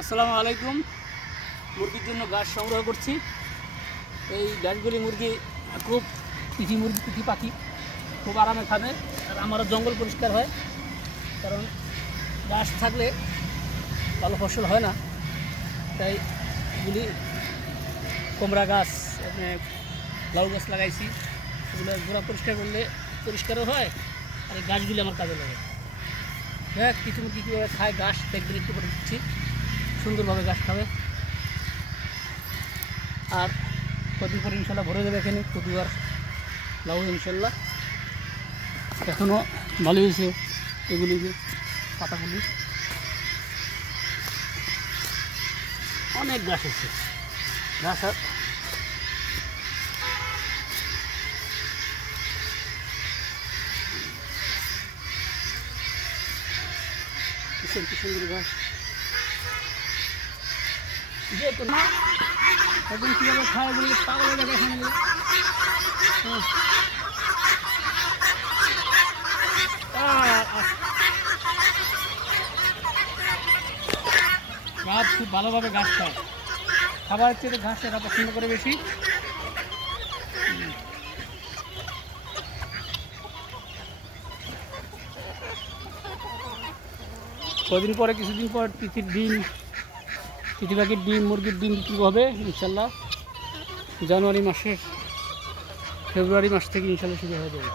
আসসালামু আলাইকুম। মুরগির জন্য গাছ সংগ্রহ করছি। এই গাছগুলি মুরগি খুব পিঠি মুরগি, পিঠি পাখি, খুব আরামে খাবে। আর আমারও জঙ্গল পরিষ্কার হয়। কারণ গাছ থাকলে ভালো ফসল হয় না। তাই এগুলি কুমড়া গাছ লাউ গাছ লাগাইছি। এগুলো গোড়া পরিষ্কার করলে পরিষ্কারও হয়। আর এই গাছগুলি আমার কাজে লাগে। দেখ কিছু কীভাবে খায়, ঘাস দেখবেন একটু করে দিচ্ছি। সুন্দরভাবে গাছ খাবে। আর কদিন পরে ইনশাল্লাহ ভরে যাবে এখানে প্রতিবার লাউ ইনশাল্লাহ। এখনও ভালো হয়েছে এগুলি পাতাগুলি। অনেক গাছ আছে। গাছ আর কি সুন্দর গাছ? গাছ খুব ভালোভাবে গাছ খায়। খাবার চেয়ে ঘাস এরা পছন্দ করে বেশি। কদিন পরে, কিছুদিন পর তিথির ডিম তিথি পাখির ডিম, মুরগির ডিম বিক্রি হবে, ইনশাল্লাহ। জানুয়ারি মাসের, ফেব্রুয়ারি মাস থেকে ইনশাল্লাহ শুরু হয়ে যাবে।